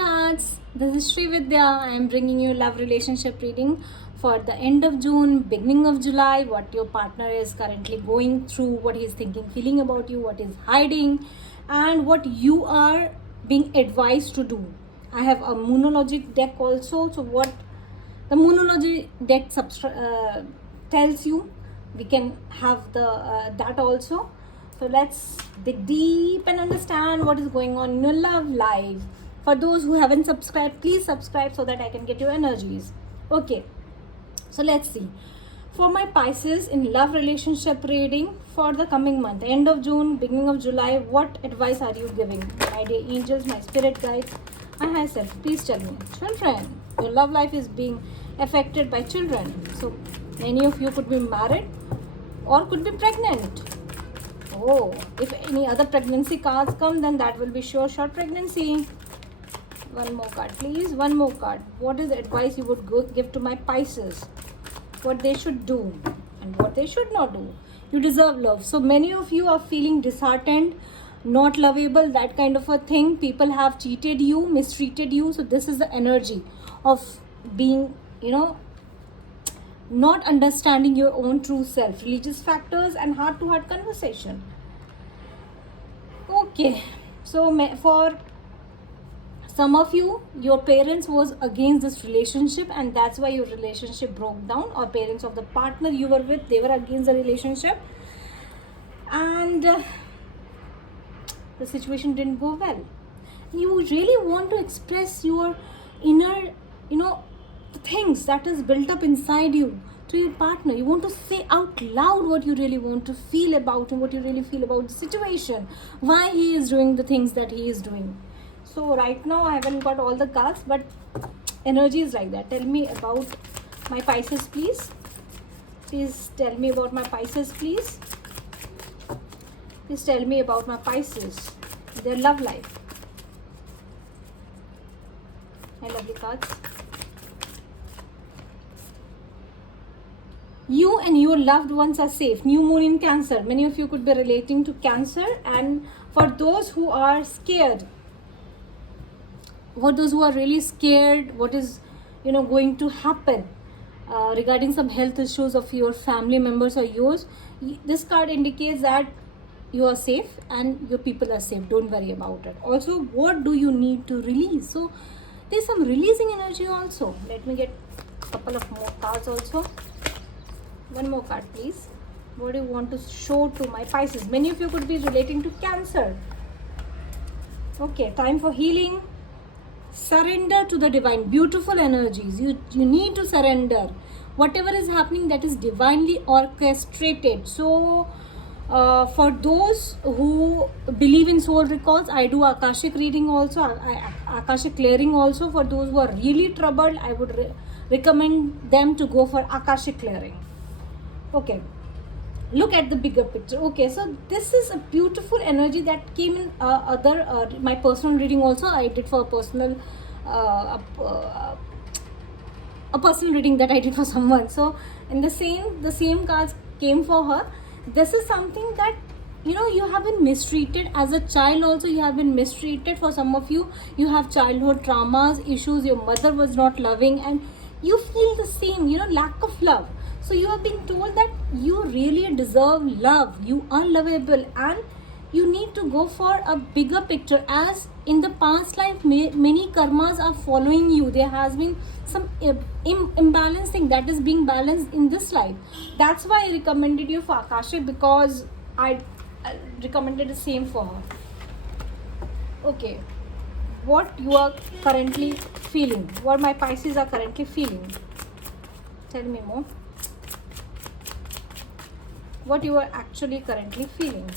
cards. This is Sri Vidya. I am bringing you love relationship reading for the end of June, beginning of July. What your partner is currently going through, what he is thinking, feeling about you, what is hiding, and what you are being advised to do. I have a Moonology deck also. So what the Moonology deck tells you, we can have the that also. So let's dig deep and understand what is going on in your love life. For those who haven't subscribed, please subscribe so that I can get your energies. Okay, so let's see. For my Pisces in love relationship reading for the coming month, end of June, beginning of July, what advice are you giving? My dear angels, my spirit guides, my higher self, please tell me. Children, your love life is being affected by children. So many of you could be married or could be pregnant. Oh, if any other pregnancy cards come, then that will be short pregnancy. One more card, please. One more card. What is the advice you would give to my Pisces? What they should do and what they should not do. You deserve love. So many of you are feeling disheartened, not lovable, that kind of a thing. People have cheated you, mistreated you. So this is the energy of being, not understanding your own true self, religious factors and heart-to-heart conversation. Okay, so for some of you, your parents was against this relationship and that's why your relationship broke down, or parents of the partner you were with, they were against the relationship and the situation didn't go well. You really want to express your inner, the things that is built up inside you to your partner. You want to say out loud what you really want to feel about him, what you really feel about the situation, why he is doing the things that he is doing. So right now I haven't got all the cards, but energy is like that. Tell me about my Pisces, please. Please tell me about my Pisces, please. Please tell me about my Pisces, their love life. My lovely cards. You and your loved ones are safe. New moon in Cancer. Many of you could be relating to Cancer. And for those who are scared, for those who are really scared, what is going to happen regarding some health issues of your family members or yours, this card indicates that you are safe and your people are safe. Don't worry about it. Also, what do you need to release? So there's some releasing energy also. Let me get a couple of more cards also. One more card, please. What do you want to show to my Pisces? Many of you could be relating to Cancer. Okay, time for healing. Surrender to the divine. Beautiful energies. You need to surrender. Whatever is happening, that is divinely orchestrated. So, for those who believe in soul recalls, I do Akashic reading also, Akashic clearing also. For those who are really troubled, I would recommend them to go for Akashic clearing. Okay, look at the bigger picture. Okay, so this is a beautiful energy that came in my personal reading also. I did for a personal personal reading that I did for someone. So in the same cards came for her. This is something that you have been mistreated as a child. Also, you have been mistreated. For some of you, you have childhood traumas, issues. Your mother was not loving, and you feel the same. Lack of love. So you are being told that you really deserve love. You are lovable and you need to go for a bigger picture, as in the past life many karmas are following you. There has been some imbalance thing that is being balanced in this life. That's why I recommended you for Akashic, because I recommended the same for her. Okay, what you are currently feeling, what my Pisces are currently feeling. Tell me more. What you are actually currently feeling.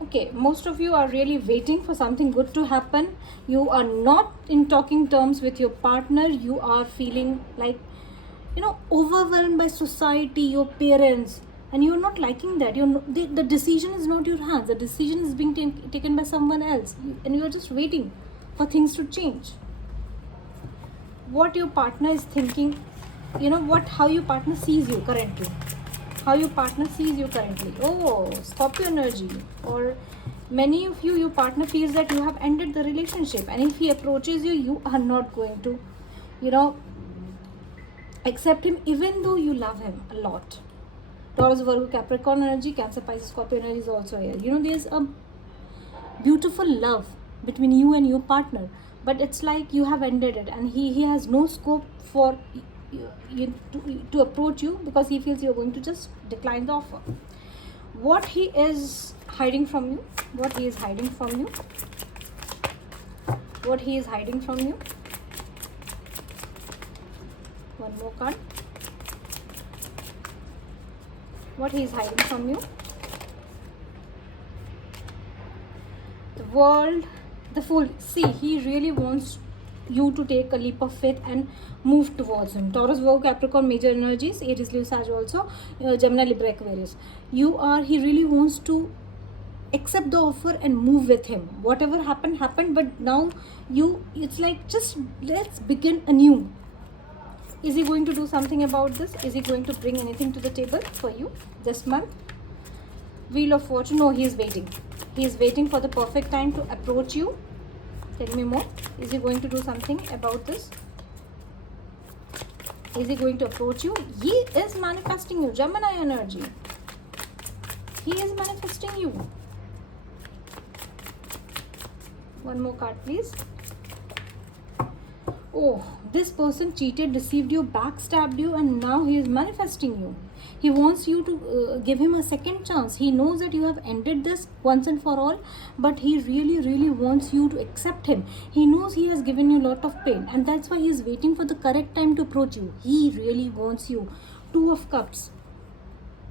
Okay, most of you are really waiting for something good to happen. You are not in talking terms with your partner. You are feeling like, overwhelmed by society, your parents, and you're not liking that. The decision is not your hands. The decision is being taken by someone else, and you're just waiting for things to change. What your partner is thinking, how your partner sees you currently. Oh, Scorpio energy, or Many of you, your partner feels that you have ended the relationship, and if he approaches you, you are not going to, you know, accept him even though you love him a lot. Taurus, Virgo, Capricorn energy, Cancer, Pisces, Scorpio energy is also here. You know, there's a beautiful love between you and your partner, but it's like you have ended it, and he has no scope for to approach you, because he feels you're going to just decline the offer. What he is hiding from you, what he is hiding from you, what he is hiding from you. One more card. What he is hiding from you. The World, the Fool. See, he really wants you to take a leap of faith and move towards him. Taurus, Virgo, Capricorn, major energies. Aries, Leo, Sag also. Gemini, Libra, Aquarius. He really wants to accept the offer and move with him. Whatever happened, but now it's like, just let's begin anew. Is he going to do something about this? Is he going to bring anything to the table for you this month? Wheel of Fortune. No, he is waiting. He is waiting for the perfect time to approach you. Tell me more. Is he going to do something about this? Is he going to approach you? He is manifesting you. Gemini energy. He is manifesting you. One more card, please. Oh, this person cheated, deceived you, backstabbed you, and now he is manifesting you. He wants you to give him a second chance. He knows that you have ended this once and for all, but he really, really wants you to accept him. He knows he has given you a lot of pain, and that's why he is waiting for the correct time to approach you. He really wants you. Two of Cups.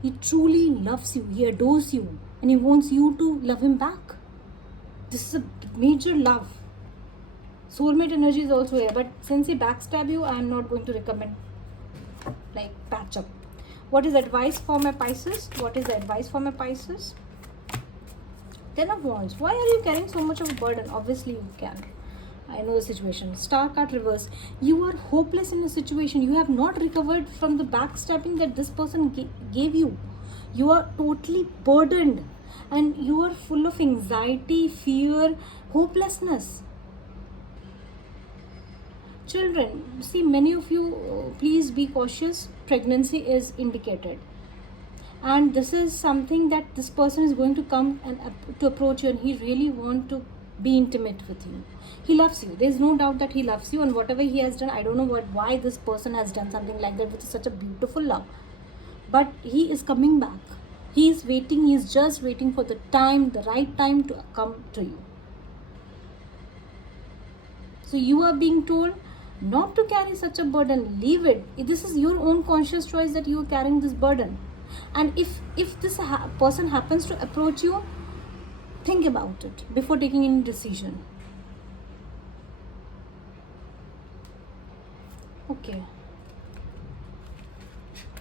He truly loves you. He adores you, and he wants you to love him back. This is a major love. Soulmate energy is also here, but since he backstab you, I am not going to recommend like patch up. What is advice for my Pisces? What is the advice for my Pisces? Ten of Wands. Why are you carrying so much of a burden? Obviously you can. I know the situation. Star card reverse. You are hopeless in a situation. You have not recovered from the backstabbing that this person gave you. You are totally burdened, and you are full of anxiety, fear, hopelessness. Children, see, many of you, please be cautious. Pregnancy is indicated, and this is something that this person is going to come and to approach you, and he really want to be intimate with you. He loves you. There is no doubt that he loves you, and whatever he has done, I don't know why this person has done something like that, which is such a beautiful love. But he is coming back. He is waiting. He is just waiting for the right time to come to you. So you are being told not to carry such a burden. Leave it. This is your own conscious choice that you are carrying this burden. And if this person happens to approach you, think about it before taking any decision. Okay.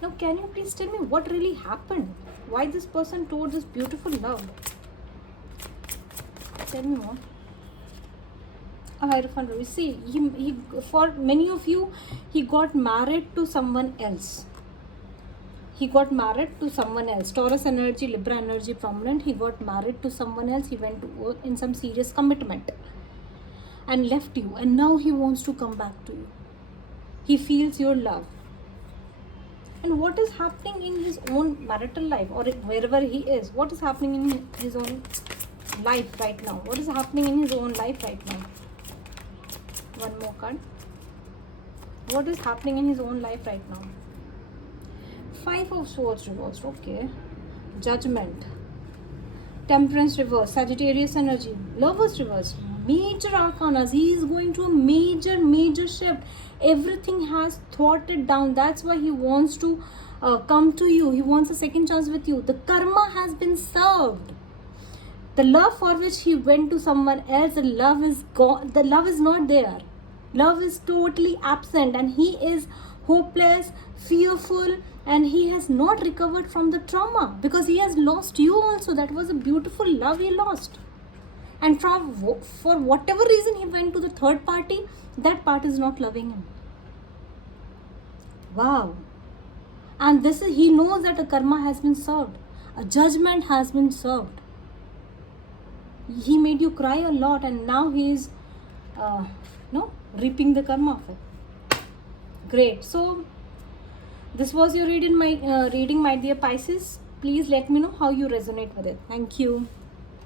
Now, can you please tell me what really happened? Why this person told this beautiful love? Tell me more. Hierophant. See, he for many of you, he got married to someone else. He got married to someone else. Taurus energy, Libra energy prominent. He got married to someone else. He went to in some serious commitment and left you. And now he wants to come back to you. He feels your love. And what is happening in his own marital life, or wherever he is? What is happening in his own life right now? What is happening in his own life right now? One more card. What is happening in his own life right now? Five of Swords reversed. Okay. Judgment. Temperance reversed. Sagittarius energy. Lovers reversed. Major arcanas. He is going through a major shift. Everything has thwarted down. That's why he wants to come to you. He wants a second chance with you. The karma has been served. The love for which he went to someone else, the love is gone. The love is not there. Love is totally absent, and he is hopeless, fearful, and he has not recovered from the trauma because he has lost you also. That was a beautiful love he lost. And for whatever reason he went to the third party, that part is not loving him. Wow. And he knows that a karma has been served. A judgment has been served. he made you cry a lot, and now he is reaping the karma of it. Great. So this was your reading, my dear Pisces. Please let me know how you resonate with it. Thank you.